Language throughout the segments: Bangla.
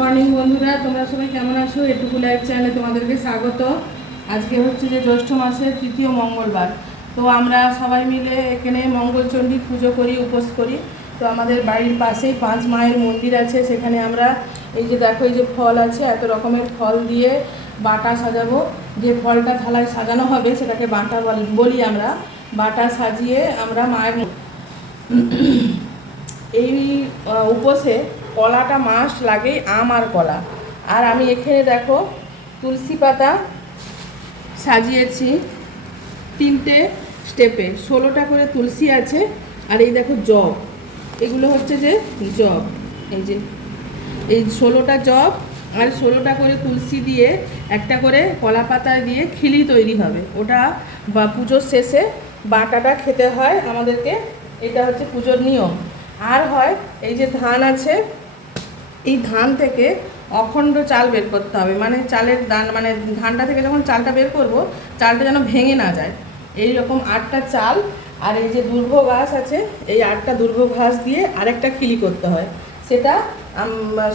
মর্নিং বন্ধুরা, তোমরা সবাই কেমন আছো? এটুকু লাইভ চ্যানেলে তোমাদেরকে স্বাগত। আজকে হচ্ছে যে জ্যৈষ্ঠ মাসের তৃতীয় মঙ্গলবার। তো আমরা সবাই মিলে এখানে মঙ্গলচণ্ডীর পুজো করি, উপোস করি। তো আমাদের বাড়ির পাশেই 5 মায়ের মন্দির আছে, সেখানে আমরা এই যে দেখো, এই যে ফল আছে, এত রকমের ফল দিয়ে বাটা সাজাবো। যে ফলটা থালায় সাজানো হবে সেটাকে বাটা বলি আমরা। বাটা সাজিয়ে আমরা মায়ের এই উপোসে কলাটা মাস্ট লাগেই, আম আর কলা। আর আমি এখানে দেখো তুলসী পাতা সাজিয়েছি 3টে স্টেপে, 16টা করে তুলসী আছে। আর এই দেখো জব, এগুলো হচ্ছে যে জব, এই যে এই 16টা জব আর 16টা করে তুলসী দিয়ে একটা করে কলা পাতা দিয়ে খিলি তৈরি হবে। ওটা বা পুজোর শেষে বাটাটা খেতে হয় আমাদেরকে, এটা হচ্ছে পুজোর নিয়ম। আর হয় এই যে ধান আছে, এই ধান থেকে অখণ্ড চাল বের করতে হবে, মানে চালের দান, মানে ধানটা থেকে যখন চালটা বের করব, চালটা যেন ভেঙে না যায়। এই রকম 8টা চাল আর এই যে দুর্ভ ঘাস আছে, এই 8টা দুর্ভ ঘাস দিয়ে আরেকটা খিলি করতে হয়। সেটা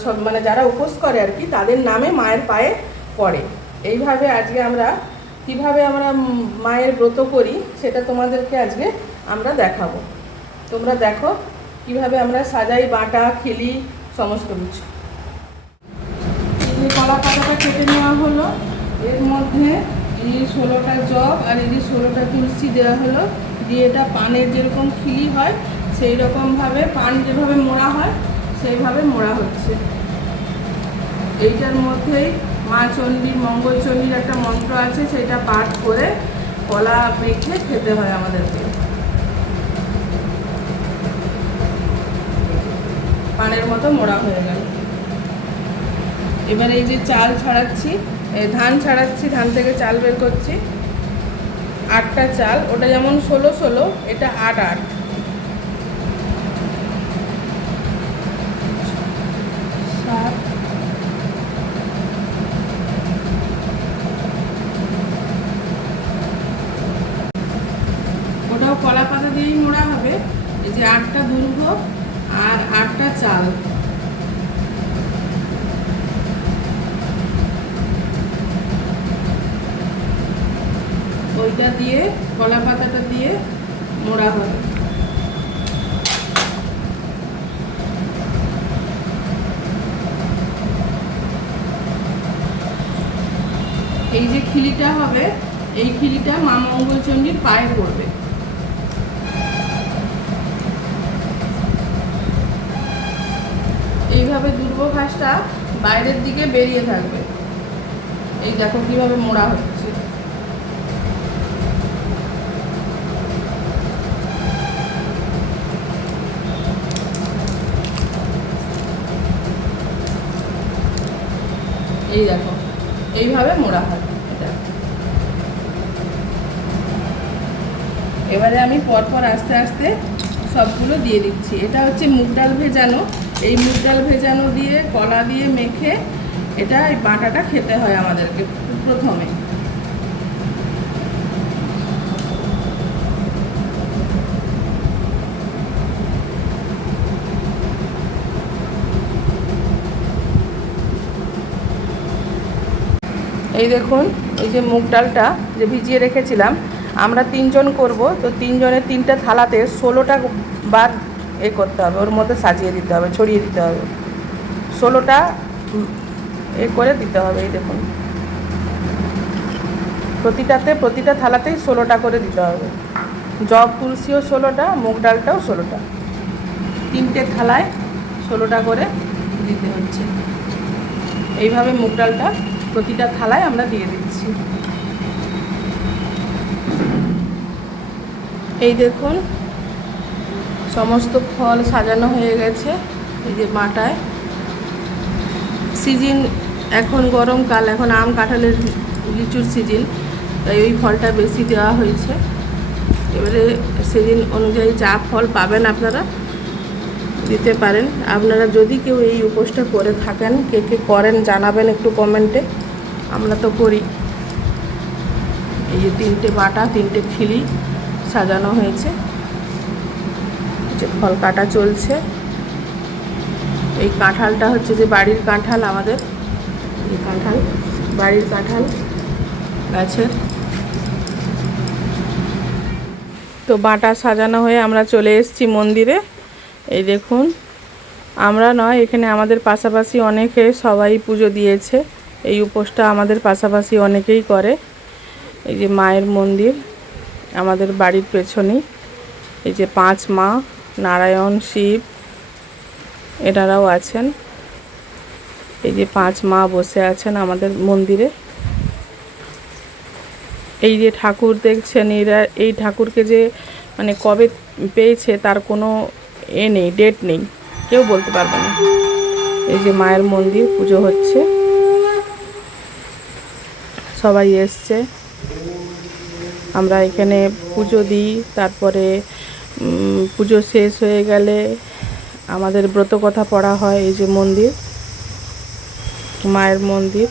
সব মানে যারা উপোস করে আর কি, তাদের নামে মায়ের পায়ে পড়ে। এইভাবে আজকে আমরা কিভাবে আমরা মায়ের ব্রত করি সেটা তোমাদেরকে আজকে আমরা দেখাবো। তোমরা দেখো কিভাবে আমরা সাজাই, বাটা খিলি সমস্ত কিছু। এই কলা পাতাটা কেটে নেওয়া হলো, এর মধ্যে এই 16টা জব আর এই 16টা তুলসী দেওয়া হলো, দিয়ে এটা পানের যেরকম খিলি হয় সেই রকমভাবে, পান যেভাবে মোড়া হয় সেইভাবে মোড়া হচ্ছে। এইটার মধ্যেই মা চণ্ডীর, মঙ্গলচণ্ডীর একটা মন্ত্র আছে, সেটা পাঠ করে কলা মেখে খেতে হয় আমাদেরকে। পানের মতো মোড়া হয়ে গেল। এবার এই যে চাল ছাড়াচ্ছি, ধান ছাড়াচ্ছি, ধান থেকে চাল বের করছি। 8টা চাল, ওটা যেমন 16, এটা 8, ওটাও কলা পাতা দিয়েই মোড়া হবে। এই যে 8টা দুর্ভ আর 8টা চাল, ওইটা দিয়ে কলা পাতাটা দিয়ে মোড়া হবে। এই যে খিলিটা হবে, এই খিলিটা মা মঙ্গলচণ্ডীর পায়ে পড়বে। এইভাবে দুর্ভ ঘাসটা বাইরের দিকে বেরিয়ে থাকবে। এই দেখো কিভাবে মোড়া হচ্ছে। এই দেখো এইভাবে মোড়া হয় এটা। এবারে আমি পরপর আস্তে আস্তে সবগুলো দিয়ে দিচ্ছি। এটা হচ্ছে মুগ ডাল ভেজানো, এই মুগ ডাল ভেজানো দিয়ে কলা দিয়ে মেখে এটা এই বাটাটা খেতে হয় আমাদেরকে প্রথমে। এই দেখুন, এই যে মুগ ডালটা যে ভিজিয়ে রেখেছিলাম, আমরা 3 জন করব, তো 3 জনের 3টা থালাতে 16টা বার করতে হবে, ওর মধ্যে সাজিয়ে দিতে হবে, ছড়িয়ে দিতে হবে, 16টা করে দিতে হবে। এই দেখুন, প্রতিটা থালাতেই 16টা করে দিতে হবে। জব তুলসীও 16টা, মুগ ডালটাও 16টা, 3টে থালায় 16টা করে দিতে হচ্ছে। এইভাবে মুগ ডালটা প্রতিটা থালায় আমরা দিয়ে দিচ্ছি। এই দেখুন সমস্ত ফল সাজানো হয়ে গেছে। এই যে বাটায়, সিজন এখন গরমকাল, এখন আম কাঁঠালের লিচুর সিজন, তাই ওই ফলটা বেশি দেওয়া হয়েছে। এবারে সিজন অনুযায়ী যা ফল পাবেন আপনারা দিতে পারেন। আপনারা যদি কেউ এই উপোসটা করে থাকেন, কে কে করেন জানাবেন একটু কমেন্টে। আমরা তো করি। এই যে 3টে বাটা, 3টে খিলি সাজানো হয়েছে, যে ফল কাটা চলছে। এই কাঁঠালটা হচ্ছে যে বাড়ির কাঁঠাল আমাদের, এই কাঁঠাল বাড়ির কাঁঠাল গাছের। তো বাটা সাজানো হয়ে আমরা চলে এসেছি মন্দিরে। এই দেখুন, আমরা নয়, এখানে আমাদের পাশাপাশি অনেকে সবাই পুজো দিয়েছে। এই উপোসটা আমাদের পাশাপাশি অনেকেই করে। এই যে মায়ের মন্দির আমাদের বাড়ির পেছনেই। এই যে 5 মা, নারায়ণ, শিব এনারাও আছেন। এই যে 5 মা বসে আছেন আমাদের মন্দিরে। এই যে ঠাকুর দেখছেন, এরা এই ঠাকুরকে যে মানে কবে পেয়েছে তার কোনো নেই, ডেট নেই, কেউ বলতে পারবে না। এই যে মায়ের মন্দির, পুজো হচ্ছে, সবাই এসছে। আমরা এখানে পুজো দিই, তারপরে পুজো শেষ হয়ে গেলে আমাদের ব্রত কথা পড়া হয়। এই যে মন্দির, মায়ের মন্দির,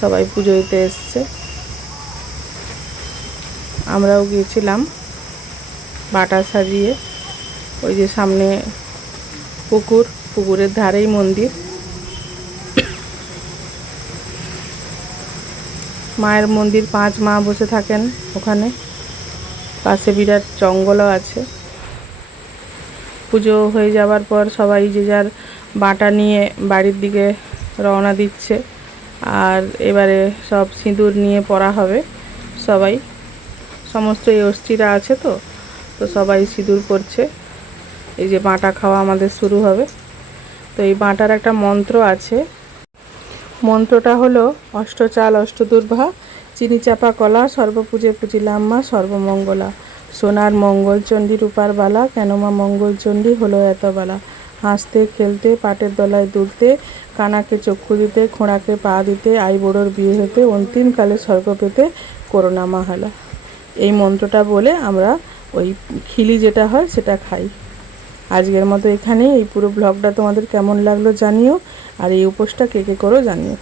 সবাই পুজো দিতে এসছে। আমরাও গিয়েছিলাম বাটা সাজিয়ে। ওই যে সামনে পুকুর, পুকুরের ধারেই মন্দির। মায়ের মন্দির, 5 মা বসে থাকেন ওখানে, পাশে বিরাট জঙ্গলও আছে। পুজো হয়ে যাওয়ার পর সবাই যে যার বাটা নিয়ে বাড়ির দিকে রওনা দিচ্ছে। আর এবারে সব সিঁদুর নিয়ে পরা হবে সবাই, সমস্ত এই অস্থিরা আছে। তো সবাই সিঁদুর পরছে। এই যে বাটা খাওয়া আমাদের শুরু হবে। তো এই বাটার একটা মন্ত্র আছে। মন্ত্রটা হলো, অষ্টচাল অষ্টদুর্ভা চিনি চাপা কলা সর্বপূজে পুজিলাম মা সর্বমঙ্গলা। সোনার মঙ্গলচণ্ডী রূপার বালা, কেন মা মঙ্গলচণ্ডী হলো এত বালা। হাসতে খেলতে পাটের দলায় দুলতে, কানাকে চক্ষু দিতে খোঁড়াকে পা দিতে, আই বড়োর বিয়ে হতে অন্তিমকালে স্বর্গ পেতে করোনা মাহালা। এই মন্ত্রটা বলে আমরা ওই খিলি যেটা হয় সেটা খাই। আজকের মতো এখানেই। এই পুরো ব্লগটা তোমাদের কেমন লাগলো জানিও, আর এই উপোসটা কে কে করো জানিও।